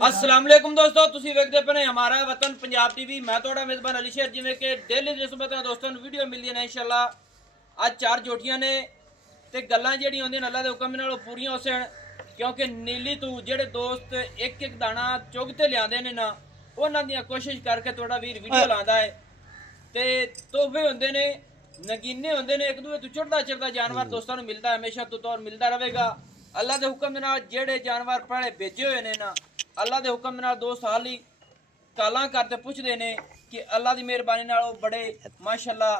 अस्सलाम वालेकुम दोस्तों, ਤੁਸੀਂ ਵੇਖਦੇ ਪਏ ਹਮਾਰਾ ਵਤਨ ਪੰਜਾਬ ਟੀਵੀ। ਮੈਂ ਤੁਹਾਡਾ ਮੇਜ਼ਬਾਨ ਅਲੀ ਸ਼ੇਰ। ਜਿਵੇਂ ਕਿ ਡੇਲੀ ਰਿਸਮਤ ਨਾਲ ਦੋਸਤਾਂ ਨੂੰ ਵੀਡੀਓ ਮਿਲਦੀ ਹੈ ਇਨਸ਼ਾਅੱਲਾ। ਅੱਜ ਚਾਰ ਜੋਟੀਆਂ ਨੇ ਤੇ ਗੱਲਾਂ ਜਿਹੜੀਆਂ ਹੁੰਦੀਆਂ ਨੇ ਅੱਲਾ ਦੇ ਹੁਕਮ ਨਾਲ ਉਹ ਪੂਰੀਆਂ ਹੋਸਣ, ਕਿਉਂਕਿ ਨੀਲੀ ਤੋਂ ਜਿਹੜੇ ਦੋਸਤ ਇੱਕ ਇੱਕ ਦਾਣਾ ਚੁਗ ਤੇ ਲਿਆਂਦੇ ਨੇ ਨਾ, ਉਹਨਾਂ ਦੀਆਂ ਕੋਸ਼ਿਸ਼ ਕਰਕੇ ਤੁਹਾਡਾ ਵੀਰ ਵੀਡੀਓ ਲਾਉਂਦਾ ਹੈ ਤੇ ਤੋਹਫੇ ਹੁੰਦੇ ਨੇ, ਨਗੀਨੇ ਹੁੰਦੇ ਨੇ, ਇੱਕ ਦੂਜੇ ਤੋਂ ਚੜਦਾ ਚੜਦਾ ਜਾਨਵਰ ਦੋਸਤਾਂ ਨੂੰ ਮਿਲਦਾ, ਹਮੇਸ਼ਾ ਤੋਂ ਤੌਰ ਮਿਲਦਾ ਰਹੇਗਾ। ਅੱਲਾ ਦੇ ਹੁਕਮ ਨਾਲ ਜਿਹੜੇ ਜਾਨਵਰ ਪਹਿਲੇ ਭੇਜੇ ਹੋਏ ਨੇ ਨਾ, अल्लाह के हुक्म नाल दोस्त हाल ही काला करते पुछते ने कि अल्लाह की मेहरबानी नाल वो बड़े माशाअल्लाह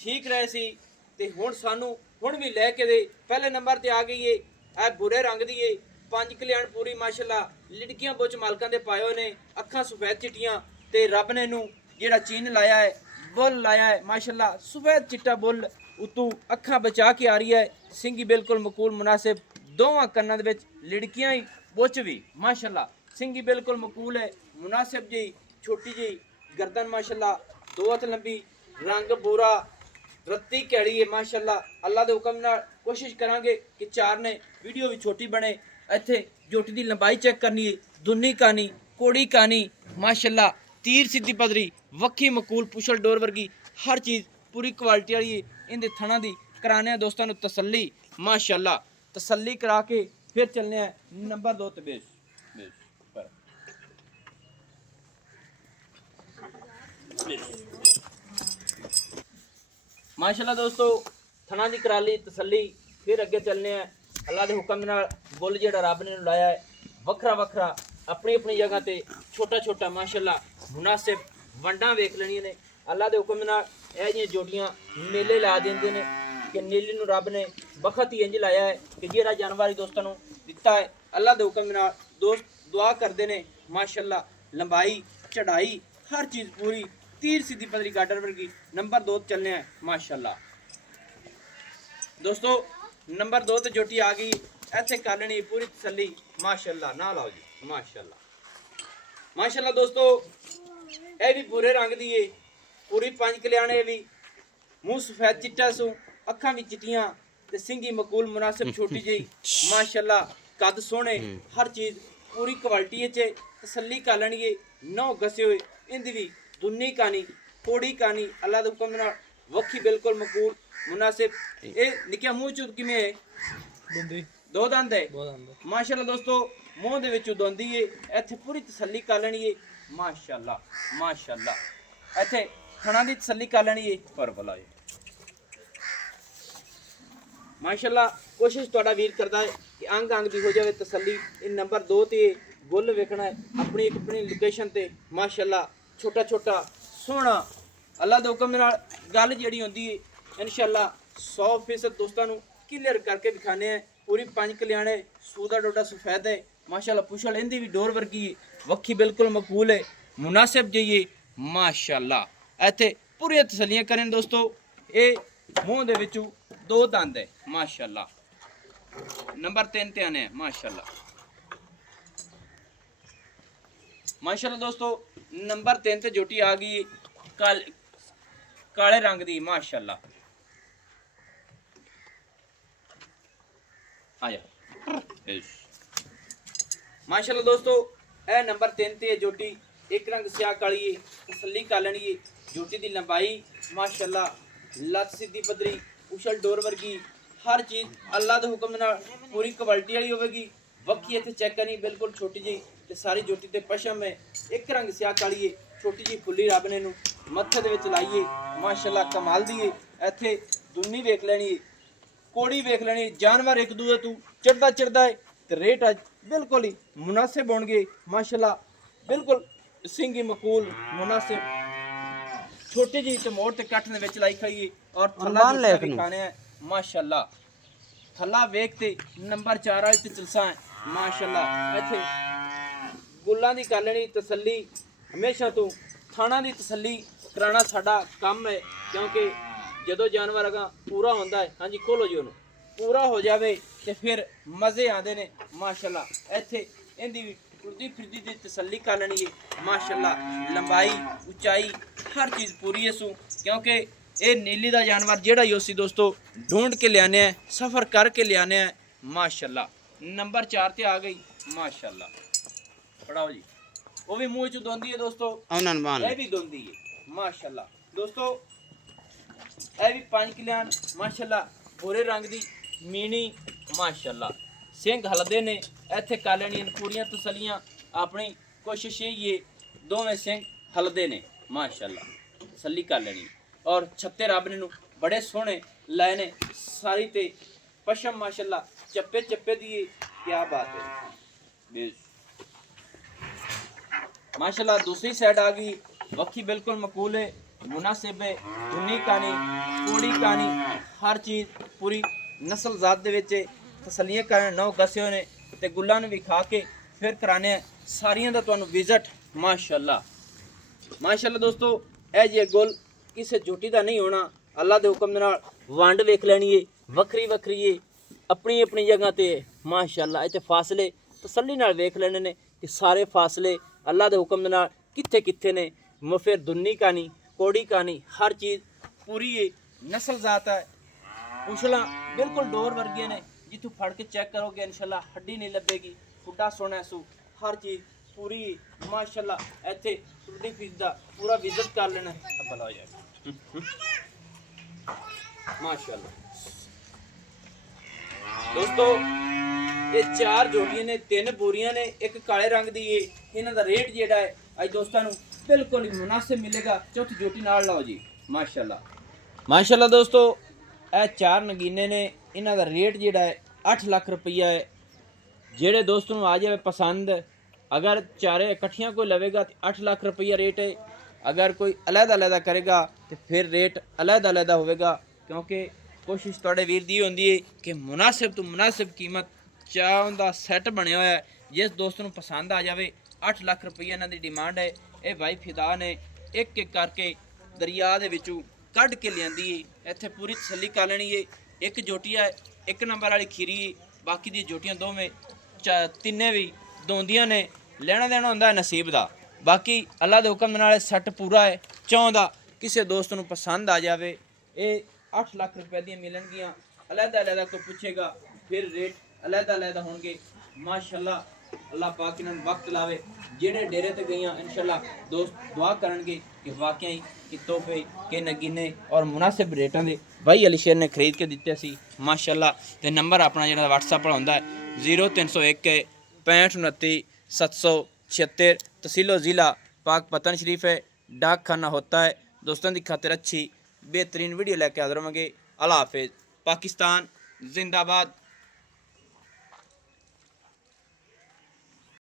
ठीक रहे सी ते हुण सानू हुण भी लैके दे पहले नंबर ते आ गई है। ए बुरे रंग दी है, पंज कल्याण पूरी माशाअल्लाह लिड़कियां बुच मालकां दे पाए होए ने, अखां सफेद चिट्टियां ते रब ने नू जेड़ा चीन लाया है, बुल लाया है माशाअल्लाह, सफेद चिट्टा बुल उतों अखां बचा के आ रही है, सिंगी बिल्कुल मकूल मुनासिब, दोवां कन्नां दे विच लिड़कियां ही बुच भी माशाअल्लाह, सिंगी बिल्कुल मकूल है, मुनासिब जी, छोटी जी गर्दन माशाअल्लाह, दो हथ लंबी, रंग बोरा, रत्ती कैड़ी है माशाअल्लाह। अल्लाह दे हुक्म नाल कोशिश करांगे कि चार ने वीडियो भी छोटी बने। इत्थे जोटी दी लंबाई चेक करनी है, दुन्नी कानी, कोड़ी कानी माशाअल्लाह, तीर सीधी पदरी, वक्खी मकूल, पुछल डोर वर्गी, हर चीज़ पूरी क्वालिटी वाली है। इनके थणा दी कराने दोस्तों नू तसल्ली माशाअल्लाह, तसल्ली करा के फिर चलने हैं नंबर 2 ते बेश पर माशाअल्लाह दोस्तों, थना दी करा ली तसल्ली, फिर अगे चलने हैं। अल्लाह दे हुक्म नाल बुल जेड़ा रब ने लाया है वखरा वखरा अपनी अपनी जगह ते छोटा छोटा माशाअल्लाह मुनासिब वंडा वेख लेनी ने। अल्लाह दे हुक्म नाल ए जी जोटियां मेले ला देंदे ने कि नीली नू रब ने बखत ही इंज लाया है कि जेड़ा जानवर दोस्तों नू दिता है। अल्लाह दे हुक्म नाल दोस्त दुआ करते ने माशाअल्लाह, लंबाई चढ़ाई हर चीज़ पूरी, तीर सीधी पदरी गाडर वर्गी। नंबर 2 चलने हैं माशाअल्लाह दोस्तों। नंबर 2 ते जोटी आ गई, ऐसे कर लेनी पूरी तसल्ली माशाअल्लाह। ना लाओ जी माशाअल्लाह माशाअल्लाह दोस्तों, ए भी पूरे रंग दी है, पूरी पंज कल्याण, भी मुंह सफेद चिट्टा सू, अखां भी चिट्टियां ते सिंगी मकूल मुनासिब, छोटी जी माशाअल्लाह, कद सोहने, हर चीज़ पूरी क्वालिटी है। तसल्ली कर लैनी है, नौ गसे हुए इंदी भी दुन्नी कानी, कोड़ी कानी, अल्लाह दे हुक्म नाल वक्खी बिल्कुल मकूल मुनासिब। ए निक्किया मूँह च किवें है, दो दंद है माशाअल्लाह दोस्तों, मूँह दे विचों दोंदी है। इत्थे पूरी तसल्ली कर लैनी है माशाअल्लाह माशाअल्लाह। इत्थे थणा दी तसल्ली कर लैनी है पर भला माशाअल्लाह। कोशिश तुहाडा वीर करता है कि अंग अंग दी हो जाए तसल्ली। इन नंबर 2 ते गुल वेखना है अपनी अपनी लोकेशन ते माशाअल्लाह, छोटा छोटा सोहना। अल्लाह दे हुक्म नाल गल जिहड़ी होंदी है इंशाअल्लाह 100% दोस्तां नू क्लियर करके दिखाने हैं। पूरी पंज कल्याण है, सूदा डोडा सफेद है माशाअल्लाह, पुछल इंदी भी डोर वर्गी है, वक्खी बिल्कुल मकूल है, मुनासिब जाइए माशाअल्लाह। इत्थे पूरी तसल्लियां करें दोस्तों। ये मूँह दे विचों दो दंद है माशाअल्लाह। नंबर 3 ते आने माशाअल्लाह माशाअल्लाह दोस्तों। नंबर 3 ते जोटी आ गई काले रंग दी माशाअल्लाह। आया माशाअल्लाह दोस्तों, ए नंबर 3 ते जोटी एक रंग स्याह काली है, तसल्ली कर लेनी है। जोटी दी लंबाई माशाअल्लाह, लत सीधी पदरी, उछल डोर वर्गी, हर चीज़ अल्लाह दे हुक्म नाल पूरी क्वालिटी वाली होगी। वक्की इत्थे चेक करनी बिल्कुल छोटी जी ते सारी जोटी ते पशम है, एक रंग स्याह काली है, छोटी जी फुल्ली रब ने नू मत्थे दे विच लाई है माशाअल्लाह, कमाल दी है। इत्थे दुन्नी वेख लेनी है, कोड़ी वेख लेनी, जानवर एक दूजे तू चढ़दा चढ़दा है ते रेट अज बिल्कुल ही मुनासिब होणगे माशाअल्लाह, बिल्कुल सिंगी मकूल मुनासिब, छोटी जी ते मोड़ ते कठ दे विच लाई खड़ी है। और थल्ला भी खाने हैं माशाअल्लाह, थल्ला वेख ते नंबर 4 वाली ते चलसा है माशाअल्लाह। इत्थे गुल्लां दी कर लेनी तसल्ली, हमेशा तो थाना दी तसल्ली कराना साडा काम है, क्योंकि जदों जानवर अगा पूरा होंदा है, हाँ जी खोलो जी उन्होंने पूरा हो जाए तो फिर मज़े आते हैं माशाअल्लाह। इत्थे इंदी भी टुरदी फिरदी दी तसल्ली कर लेनी है माशाअल्लाह, लंबाई उचाई हर चीज़ पूरी है सू, क्योंकि ये नीली का जानवर जेड़ा योसी दोस्तों ढूंढ के लियाने हैं, सफ़र करके लियाने हैं माशाअल्लाह। नंबर 4 ते आ गई माशाअल्लाह। फड़ाओ जी वो भी मुंह च दोंदी है दोस्तों ये भी दोंदी है माशाल्लाह दोस्तों ये भी 5 किलियान माशाल्लाह भूरे रंग दी मीनी माशाल्लाह सिंह हलदे ने इत्थे कालणियां पूरियां तसलियां अपनी कोशिश यही है दोवें सिंह हलदे ने माशाल्लाह तसली कर लेनी और छत्ते रब ने बड़े सोहने लाए ने सारी ते पशम माशाल्लाह चप्पे चप्पे दिए क्या बात है माशाल्लाह दूसरी साइड आ गई वक्की बिल्कुल मकूल है मुनासिब है धुनी कहानी कोड़ी कहानी हर चीज़ पूरी नस्ल जात दे विच तसलियां करन नौ गसे होए ने ते गुल्लां नूं भी खा के फिर कराने सारियां दा तुहानूं विजिट माशाल्लाह माशाल्लाह दोस्तों ए जे गुल किसी झोटी दा नहीं होना अल्लाह दे हुक्म दे नाल वंड वेख लैनी है वक्री वक्री है अपनी अपनी जगह ते माशाल्लाह इत्थे फासले तसल्ली नाल वेख लेने ने कि सारे फासले अल्लाह दे हुक्म दे नाल कित्थे कित्थे ने फिर दुन्नी कहानी कोड़ी कहानी हर चीज़ पूरी है नस्ल जात है उछला बिल्कुल डोर वर्गियां ने जितों फड़ के चेक करोगे इंशाल्लाह हड्डी नहीं लभेगी खुड्डा सोना सू हर चीज़ पूरी माशाल्लाह इत्थे 20% दा पूरा विजिट कर लेना भला हो जाएगा माशाल्लाह दोस्तों ये 4 जोटियां ने 3 बोरियां ने एक काले रंग दी है इन्हां दा रेट जेड़ा है अज दोस्तों बिल्कुल ही मुनासिब मिलेगा चौथी जोटी नाल लाओ जी माशाल्लाह माशाल्लाह दोस्तों ਇਹ 4 नगीने ने इन्हां दा रेट जेड़ा है 8 लाख रुपया है जेड़े दोस्त नूं आ जाए पसंद अगर चारे इकट्ठियां कोई लवेगा तो 8 लाख रुपया रेट है अगर कोई अलग-अलग करेगा तो फिर रेट अलग-अलग होगा क्योंकि कोशिश थोड़े वीर दी होंदी है कि मुनासिब तो मुनासिब कीमत चाह दा सैट बनया होया है जिस दोस्त नूं पसंद आ जाए 8 लाख रुपया इन्हां दी डिमांड है ये भाई फिदा ने एक एक करके दरिया दे विचों कढ़ के लियांदी है इत्थे पूरी तसल्ली कर लेनी है एक जोटी है 1 नंबर वाली खीरी बाकी दी जोटियां दोवें तिन्ने भी दोंदियां ने लेना देना होंदा है नसीब दा बाकी अल्लाह दे हुक्म नाल सैट पूरा है चाहुंदा किसी दोस्त नूं पसंद आ जाए ये 8 लाख रुपए दी मिलणगियां अलग-अलग कोई पूछेगा फिर रेट अलग-अलग होंगे माशाल्लाह अल्लाह पाक इन्हां नूं वक्त लावे जेड़े डेरे ते गईयां इंशाल्लाह दोस्त दुआ करनगे कि वाकई कि तोहफे के नगीने और मुनासिब रेटां दे भाई अली शेर ने खरीद के दिते सी माशाल्लाह ते नंबर अपना जेड़ा WhatsApp पर होंदा है 0301 65 29 776 तहसीलो ज़िला पाक पतन शरीफ है डाक खाना होता है दोस्तों की खातिर अच्छी बेहतरीन वीडियो लेके हाजिर होंगे अल्लाह हाफिज़ पाकिस्तान जिंदाबाद।